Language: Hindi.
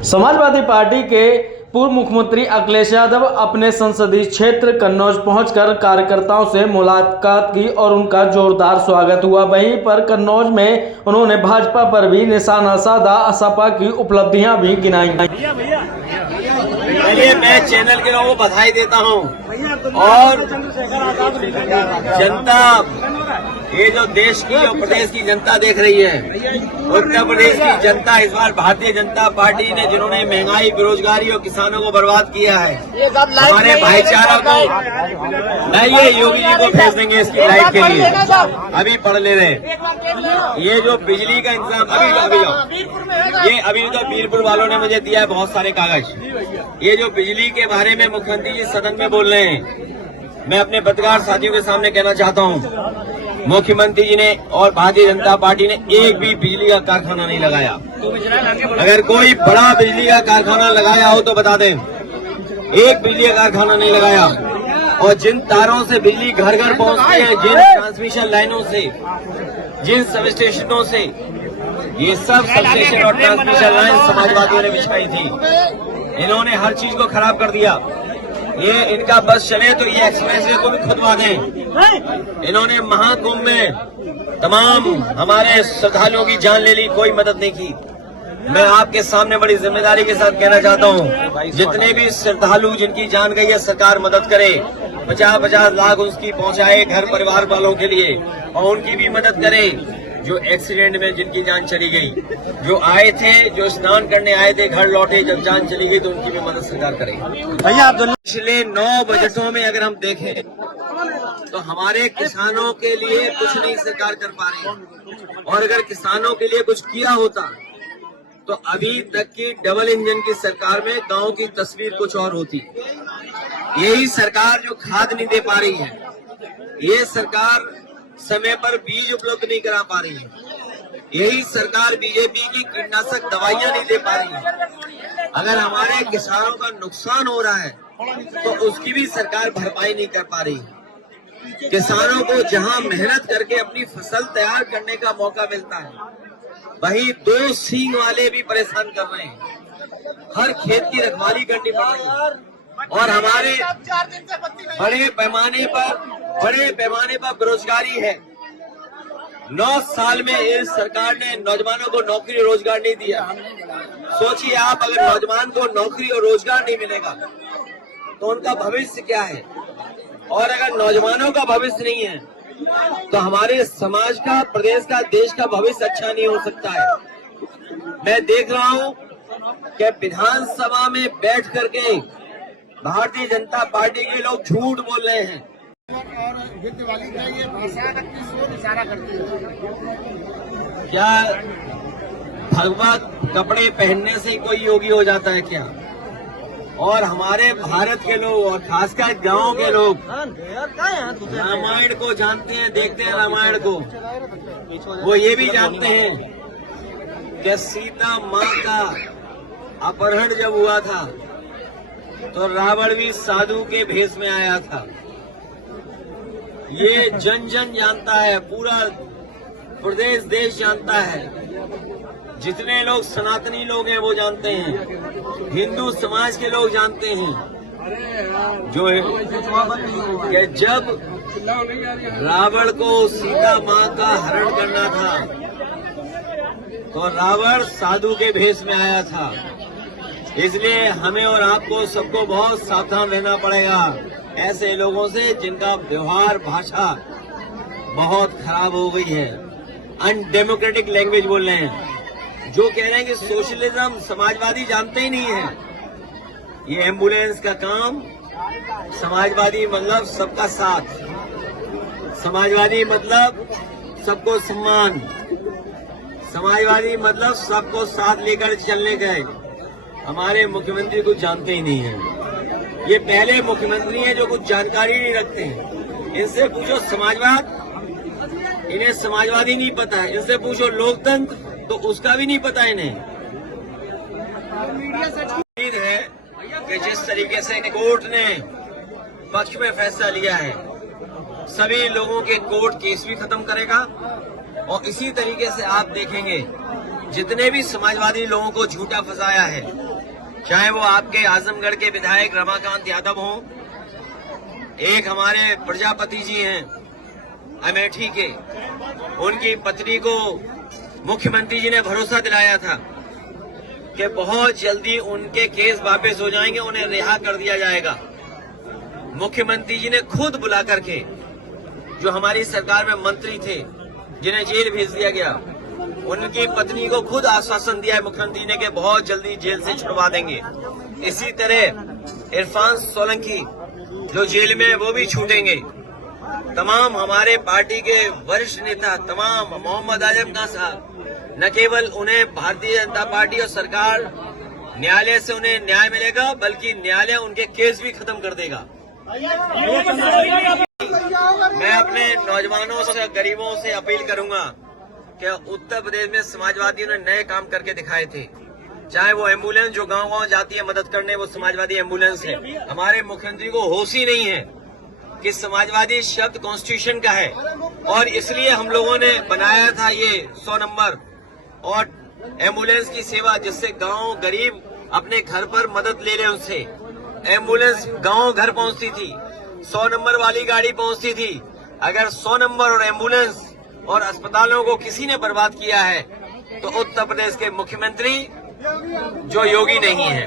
समाजवादी पार्टी के पूर्व मुख्यमंत्री अखिलेश यादव अपने संसदीय क्षेत्र कन्नौज पहुंचकर कार्यकर्ताओं से मुलाकात की और उनका जोरदार स्वागत हुआ। वहीं पर कन्नौज में उन्होंने भाजपा पर भी निशाना साधा, सपा की उपलब्धियां भी गिनाई। चलिए, मैं चैनल के लोगों को बधाई देता हूं और जनता, ये जो देश की और प्रदेश की जनता देख रही है, उत्तर प्रदेश की जनता इस बार भारतीय जनता पार्टी ने, जिन्होंने महंगाई, बेरोजगारी और किसानों को बर्बाद किया है, हमारे भाईचारा को, ये योगी जी को भेज देंगे इसकी लाइफ के लिए। अभी पढ़ ले रहे, ये जो बिजली का इंतजाम अभी तो बीरपुर वालों ने मुझे दिया है बहुत सारे कागज। ये जो बिजली के बारे में मुख्यमंत्री जी सदन में बोल रहे हैं, मैं अपने पत्रकार साथियों के सामने कहना चाहता हूं, मुख्यमंत्री जी ने और भारतीय जनता पार्टी ने एक भी बिजली का कारखाना नहीं लगाया। अगर कोई बड़ा बिजली का कारखाना लगाया हो तो बता दें। एक बिजली का कारखाना नहीं लगाया। और जिन तारों से बिजली घर घर पहुंचती है, जिन ट्रांसमिशन लाइनों से, जिन सब स्टेशनों से, ये सब सबस्टेशन और ट्रांसमिशन लाइन समाजवादियों ने बिछाई थी। इन्होंने हर चीज को खराब कर दिया। ये इनका बस चले तो ये एक्सप्रेसवे को भी खुदवा दें। इन्होंने महाकुंभ में तमाम हमारे श्रद्धालुओं की जान ले ली, कोई मदद नहीं की। मैं आपके सामने बड़ी जिम्मेदारी के साथ कहना चाहता हूं, जितने भी श्रद्धालु जिनकी जान गई है, सरकार मदद करे। 50-50 लाख उसकी पहुंचाए घर परिवार वालों के लिए, और उनकी भी मदद करे जो एक्सीडेंट में जिनकी जान चली गई, जो आए थे, जो स्नान करने आए थे, घर लौटे, जब जान चली गई तो उनकी भी मदद सरकार करेगी। भैया, पिछले 9 बजटों में अगर हम देखें तो हमारे किसानों के लिए कुछ नहीं सरकार कर पा रही। और अगर किसानों के लिए कुछ किया होता तो अभी तक की डबल इंजन की सरकार में गांव की तस्वीर कुछ और होती। यही सरकार जो खाद नहीं दे पा रही है, ये सरकार समय पर बीज उपलब्ध नहीं करा पा रही है, यही सरकार बीजेपी की कीटनाशक दवाइयां नहीं दे पा रही है। अगर हमारे किसानों का नुकसान हो रहा है तो उसकी भी सरकार भरपाई नहीं कर पा रही है। किसानों को जहां मेहनत करके अपनी फसल तैयार करने का मौका मिलता है, वहीं 2 सींग वाले भी परेशान कर रहे हैं। हर खेत की रखवाली करनी पड़ रही है और हमारे बड़े पैमाने पर बेरोजगारी है। 9 साल में इस सरकार ने नौजवानों को नौकरी रोजगार नहीं दिया। सोचिए आप, अगर नौजवान को नौकरी और रोजगार नहीं मिलेगा तो उनका भविष्य क्या है? और अगर नौजवानों का भविष्य नहीं है तो हमारे समाज का, प्रदेश का, देश का भविष्य अच्छा नहीं हो सकता है। मैं देख रहा हूं कि विधानसभा में बैठ करके भारतीय जनता पार्टी के लोग झूठ बोल रहे हैं। और ये दिवाली का ये भाषा किस ओर इशारा करती है? क्या भगवा कपड़े पहनने से कोई योगी हो जाता है क्या? और हमारे भारत के लोग और खासकर गांव के लोग रामायण को जानते हैं, देखते हैं रामायण को। वो ये भी जानते हैं कि सीता माँ का अपहरण जब हुआ था तो रावण भी साधु के भेष में आया था। ये जन जन जानता है, पूरा प्रदेश देश जानता है। जितने लोग सनातनी लोग हैं वो जानते हैं, हिंदू समाज के लोग जानते हैं जो है कि जब रावण को सीता माँ का हरण करना था तो रावण साधु के भेष में आया था। इसलिए हमें और आपको सबको बहुत सावधान रहना पड़ेगा ऐसे लोगों से जिनका व्यवहार, भाषा बहुत खराब हो गई है, अनडेमोक्रेटिक लैंग्वेज बोल रहे हैं, जो कह रहे हैं कि सोशलिज्म समाजवादी जानते ही नहीं है। ये एम्बुलेंस का काम, समाजवादी मतलब सबका साथ, समाजवादी मतलब सबको सम्मान, समाजवादी मतलब सबको साथ लेकर चलने गए। हमारे मुख्यमंत्री कुछ जानते ही नहीं है। ये पहले मुख्यमंत्री हैं जो कुछ जानकारी नहीं रखते हैं। इनसे पूछो समाजवाद, इन्हें समाजवादी नहीं पता है। इनसे पूछो लोकतंत्र, तो उसका भी नहीं पता इन्हें। उम्मीद है कि जिस तरीके से कोर्ट ने पक्ष में फैसला लिया है, सभी लोगों के कोर्ट केस भी खत्म करेगा। और इसी तरीके से आप देखेंगे जितने भी समाजवादी लोगों को झूठा फंसाया है, चाहे वो आपके आजमगढ़ के विधायक रमाकांत यादव हों, एक हमारे प्रजापति जी हैं अमेठी के, उनकी पत्नी को मुख्यमंत्री जी ने भरोसा दिलाया था कि बहुत जल्दी उनके केस वापस हो जाएंगे, उन्हें रिहा कर दिया जाएगा। मुख्यमंत्री जी ने खुद बुला करके जो हमारी सरकार में मंत्री थे जिन्हें जेल भेज दिया गया, उनकी पत्नी को खुद आश्वासन दिया है मुख्यमंत्री ने कि बहुत जल्दी जेल से छुड़वा देंगे। इसी तरह इरफान सोलंकी जो जेल में है वो भी छूटेंगे। तमाम हमारे पार्टी के वरिष्ठ नेता, तमाम मोहम्मद आजम खान साहब, न केवल उन्हें भारतीय जनता पार्टी और सरकार न्यायालय से उन्हें न्याय मिलेगा, बल्कि न्यायालय उनके केस भी खत्म कर देगा। मैं अपने नौजवानों से, गरीबों से अपील करूंगा कि उत्तर प्रदेश में समाजवादियों ने नए काम करके दिखाए थे। चाहे वो एम्बुलेंस जो गांव-गांव जाती है मदद करने, वो समाजवादी एम्बुलेंस है। हमारे मुख्यमंत्री को होश ही नहीं है कि समाजवादी शब्द कॉन्स्टिट्यूशन का है, और इसलिए हम लोगों ने बनाया था ये 100 नंबर और एम्बुलेंस की सेवा, जिससे गांव गरीब अपने घर पर मदद ले ले। उनसे एम्बुलेंस गांव घर पहुंचती थी, 100 नंबर वाली गाड़ी पहुंचती थी। अगर 100 नंबर और एम्बुलेंस और अस्पतालों को किसी ने बर्बाद किया है तो उत्तर प्रदेश के मुख्यमंत्री जो योगी नहीं है।